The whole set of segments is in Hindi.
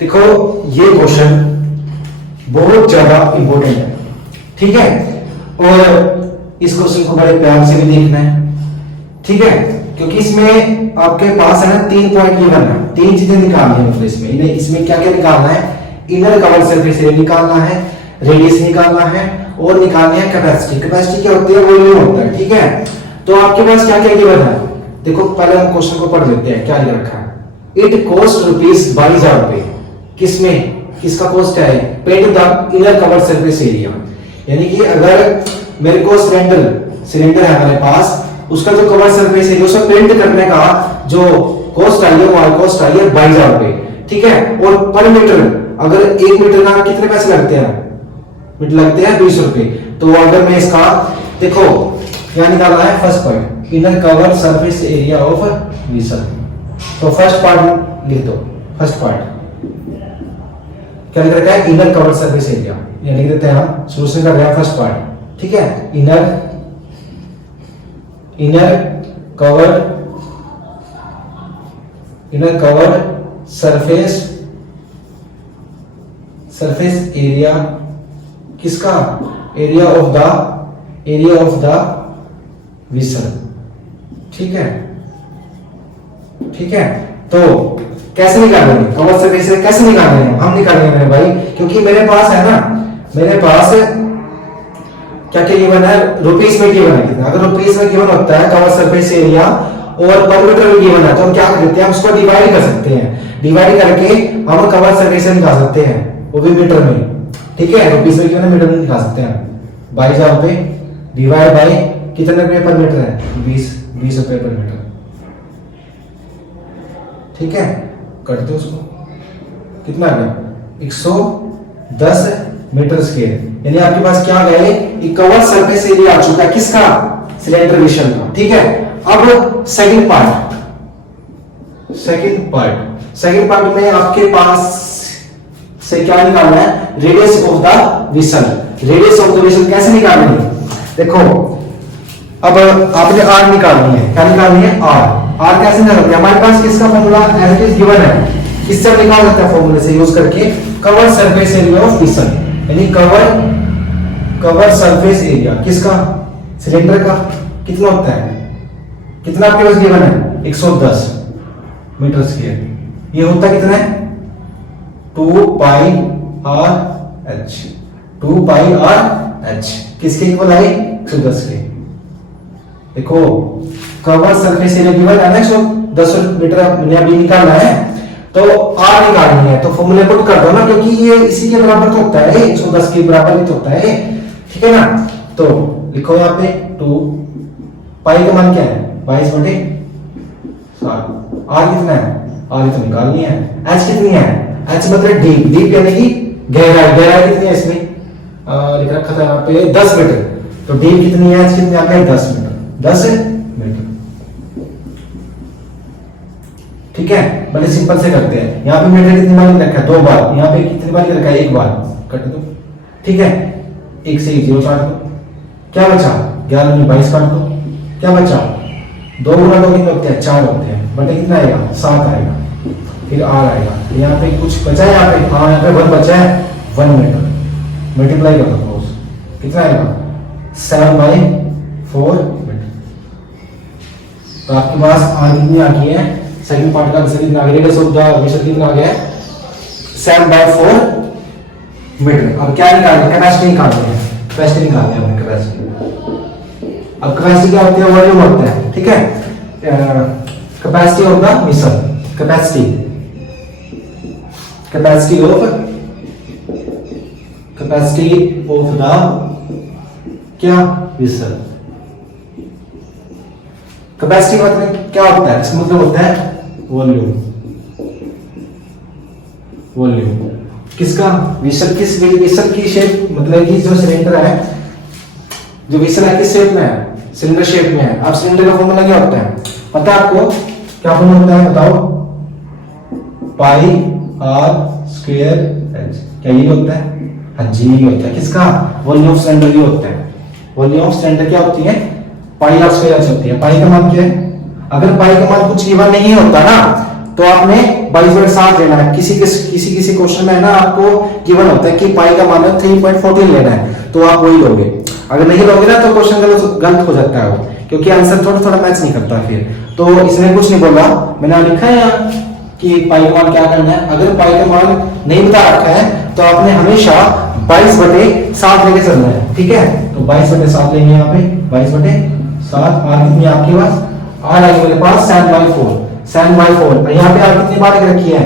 देखो ये क्वेश्चन बहुत ज्यादा इंपॉर्टेंट है, ठीक है। और इस क्वेश्चन को बड़े प्यार से भी देखना है, ठीक है, क्योंकि इसमें आपके पास है ना 3 पॉइंट गिवन है, 3 चीजें निकालनी है। मतलब इसमें क्या क्या निकालना है, इनर कवर सरफेस एरिया निकालना है, रेडियस निकालना है और निकालनी है कैपेसिटी। कैपेसिटी क्या होती है, वॉल्यूम होता है, ठीक है। तो आपके पास क्या क्या गिवन है, देखो पहले हम क्वेश्चन को पढ़ लेते हैं क्या लिख रखा है। It cost ₹22,000। किसमें, किसका कॉस्ट है, paint the inner curved surface area. यानी कि अगर मेरे को सिलेंडर है हमारे पास, उसका जो कवर सरफेस एरिया उसको पेंट करने का जो कॉस्ट आई है वो कॉस्ट आई है ₹22,000, ठीक है। और पर मीटर, अगर 1 मीटर का कितने पैसे लगते हैं, मीटर लगते हैं ₹20। तो अगर मैं इसका देखो क्या निकालना है, first point inner curved surface area of vessel. तो फर्स्ट पार्ट लिख दो, फर्स्ट पार्ट क्या लिख रखा है, इनर कवर सरफेस एरिया, ये लिख देते हैं हम, सोल्यूशन कर रहे हैं फर्स्ट पार्ट, ठीक है। इनर कवर सरफेस एरिया किसका, एरिया ऑफ द वेसल, ठीक है, ठीक है। तो कैसे निकालेंगे कवर सरफेस एरिया, कैसे निकालेंगे, हम निकालेंगे मेरे भाई, क्योंकि मेरे पास है ना, मेरे पास क्या क्या गिवन है, रुपीस में गिवन है कितना। अगर रुपीस में गिवन होता है कवर सरफेस एरिया और पर मीटर में गिवन है, तो हम क्या कर देते हैं, हम उसको डिवाइड कर सकते हैं, डिवाइड करके हम कवर सरफेस एरिया निकाल सकते हैं, वो भी मीटर में, ठीक है। रुपीस में गिवन है, मीटर में निकाल सकते हैं। 22,000 डिवाइड बाय कितने रुपए पर मीटर है, 20 रुपए पर मीटर, ठीक है। कट दो उसको, कितना आ गया, 110 मीटर स्क्वायर। यानी आपके पास क्या गए, एक कवर सरफेस एरिया आ चुका है किसका, सिलेंडर वेसल का, ठीक है। अब सेकंड पार्ट में आपके पास से क्या निकालना है, radius of the vessel. Radius of the vessel कैसे निकालेंगे, देखो अब आपने आर निकालनी है, क्या निकालनी है, आर कैसे निकालते हैं, हमारे पास किसका formula as it is given है, इससे निकाल सकते हैं फॉर्मूले से यूज करके, curved surface area of vessel. यानी कवर सरफेस एरिया किसका, सिलेंडर का, कितना होता है, कितना आपके पास गिवन है, 110 मीटर स्क्वायर। ये होता कितना है, 2 पाई आर एच, किसके इक्वल है, 110 के। देखो कवर सरफेस एरिया गिवन है ना 110 मीटर, मैंने अभी निकालना है, तो आर निकालनी है, तो फॉर्मूले पुट कर दो ना, क्योंकि ये इसी के बराबर तो होता है, 110 के बराबर ही तो होता है, ठीक है ना। तो लिखो यहाँ पे 2 पाई का मान क्या है, 22/7। आर कितना है, आर तो निकालनी है। एच कितनी है, एच मतलब डीप यानी कि गहराई कितनी है इसमें, लिख रखा था यहाँ पे 10 मीटर, तो डीप कितनी है, एच कितनी आता है, 10 मीटर, 10 मीटर, ठीक है। बड़े सिंपल से करते हैं। यहाँ पे मीटर कितनी बार लिख रखा है, 2 बार, यहाँ पे कितनी बार लिख रखा है, 1 बार, कट दो, ठीक है। 1 से 1 0 काट दो, क्या बचा, 11 में 22 काट दो, क्या बचा, 2 गुना 2 कितने होते हैं, 4 होते हैं, बटे कितना आएगा, 7 आएगा, फिर आर आएगा। यहाँ पे कुछ बचा है, यहाँ पे हाँ, यहाँ पे 1 बचा है, 1 मीटर, मल्टीप्लाई कर दो, कितना आएगा, 7/4 मीटर। तो आपके पास आर कितनी आ गई है, सेकंड पार्ट का आंसर कितना आ गया, रेडियस ऑफ द वेसल कितना आ गया, 7/4 मीटर। अब क्या निकालना है, कैपेसिटी निकालनी है, कैपेसिटी निकालनी है हमें, कैपेसिटी। अब कैपेसिटी क्या होती है, वॉल्यूम होता है, ठीक है। Capacity of the vessel, capacity of the क्या, वेसल। कैपेसिटी मतलब क्या होता है, इसका मतलब होता है वॉल्यूम किसका, वेसल, किस वेसल की शेप, मतलब कि जो सिलेंडर है, जो वेसल है किस शेप में है, सिलेंडर शेप में है। अब सिलेंडर का फॉर्मूला क्या होता है, पता है आपको, क्या फॉर्मूला होता है, बताओ, पाई आर स्क्वायर एच, क्या ये होता है, हाँ जी ये होता है, किसका, वॉल्यूम ऑफ सिलेंडर ये होता है। वॉल्यूम ऑफ सिलेंडर क्या होती है, पाई आर स्क्वायर एच होती है। पाई का मान क्या है, अगर पाई का मान कुछ गिवन नहीं होता ना, तो आपने 22/7 लेना है। किसी क्वेश्चन में है ना आपको गिवन होता है कि पाई का मान 3.14 लेना है, तो आप वही लोगे। अगर नहीं लोगे ना तो क्वेश्चन गलत हो जाता है वो, क्योंकि आंसर थोड़ा मैच नहीं करता फिर। तो इसने कुछ नहीं बोला, मैंने लिखा है यहाँ कि पाई का मान क्या करना है। अगर पाई का मान नहीं बता रखा है तो आपने हमेशा 22/7 लेके चलना है, ठीक है। तो 22/7 लेंगे यहाँ पे, 22/7। आर कितनी है आपके पास? आर आएगी मेरे पास 7/4, 7/4। और यहाँ पे आर कितनी बार रखी है?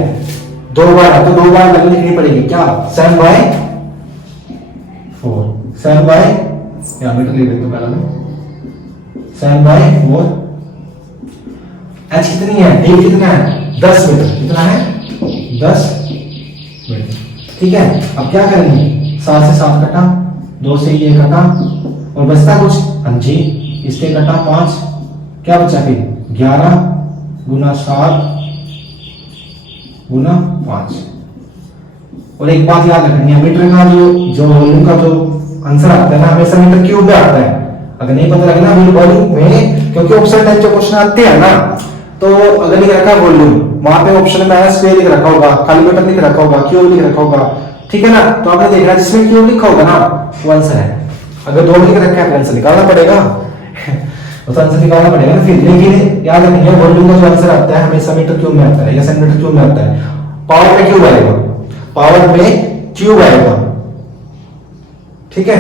2 बार, तो 2 बार लगनी लिखनी पड़ेगी क्या? 7/4, 7/, यहाँ मीटर ले लेते पहला मैं, 7/4। एच कितनी है? डी कितना है? 10 मीटर। कितना है? 10 मीटर, ठीक है। अब क्या करेंगे? 7 से 7 कटा, 2 से ये कटा, और बचता कुछ? हाँ जी, इससे कटा 5, क्या बचा फिर? 11 गुना 7 गुना 5। और एक बात याद रखनी है, मीटर का जो वॉल्यूम का जो आंसर आता है ना, हमेशा मीटर क्यूब में आता है। अगर नहीं पता लगे ना वॉल्यूम में, क्योंकि ऑप्शन टाइप जो क्वेश्चन आते हैं ना, तो अगर लिख रखा है वॉल्यूम, वहां पे ऑप्शन में स्क्वायर लिख रखा होगा, खाली मीटर लिख रखा होगा, क्यूब लिख रखा होगा, ठीक है ना। तो आपने देखना है जिसमें क्यूब लिखा होगा ना वो आंसर है। अगर 2 लिख रखा है तो आंसर निकालना पड़ेगा तो आंसर निकालना पड़ेगा ना फिर। लेकिन याद रखिए वॉल्यूम का जो आंसर आता है हमेशा मीटर क्यूब में आता है या सेंटीमीटर क्यूब में आता है। पावर में क्यूब आएगा, पावर में क्यूब आएगा, ठीक है।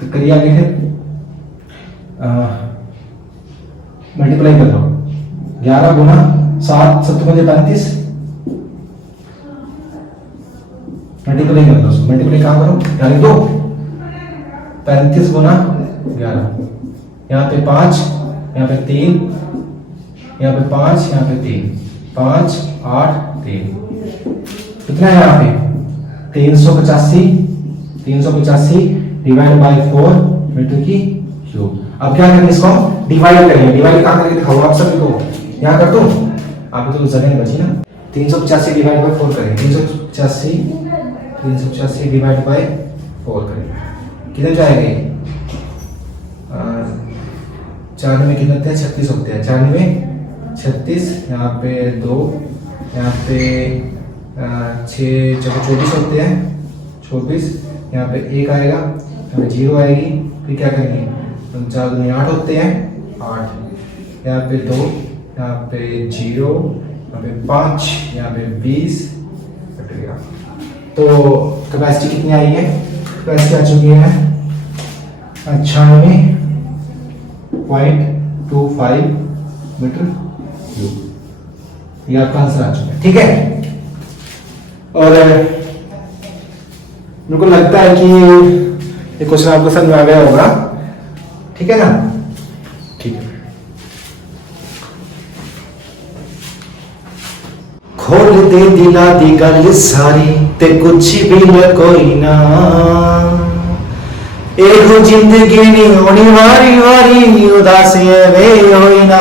तो करिए आगे फिर मल्टीप्लाई कर लो। 11 गुना 7 7 35, मल्टीप्लाई कर दो। मल्टीप्लाई कहां करो? यहाँ लिख दो 35 गुना 11, यहाँ पे 5, यहाँ पे 3, यहाँ पे 5, यहाँ पे 3, 5 8 3, कितना है यहाँ पे? 385 डिवाइड बाय 4 मीटर की क्यूब। अब क्या करेंगे? इसको डिवाइड करेंगे। डिवाइड कहां करके दिखाओ आप सभी को? यहाँ कर दो, आपको तो जगह नहीं बची ना। 385 डिवाइड बाय 4 करेंगे। 385 डिवाइड बाय 4 करेंगे, कितने जाएंगे? 4 में कितने होते हैं? 36 होते हैं। 4 में 36, यहाँ पे 2, यहाँ पे 6 24 होते हैं, 24। यहाँ पे 1 आएगा, यहाँ पे 0 आएगी, फिर क्या करेंगे? 4 दूनी 8 होते हैं, 8। यहाँ पे 2, यहाँ पे 0, यहाँ पे 5, यहाँ पे 20 कट गया। तो कैपेसिटी कितनी आई है? कैपेसिटी आ चुकी है 96.25 मीटर क्यूब। ये आपका आंसर आ चुका है, ठीक है। और मेरे को लगता है कि ये क्वेश्चन आपको समझ में आ गया होगा, ठीक है ना? ठीक है। खोल दे दिला दी गल सारी ते कुछ भी कोई ना, एहो जिंदगी नी होनी वारी वारी उदास वे होई ना।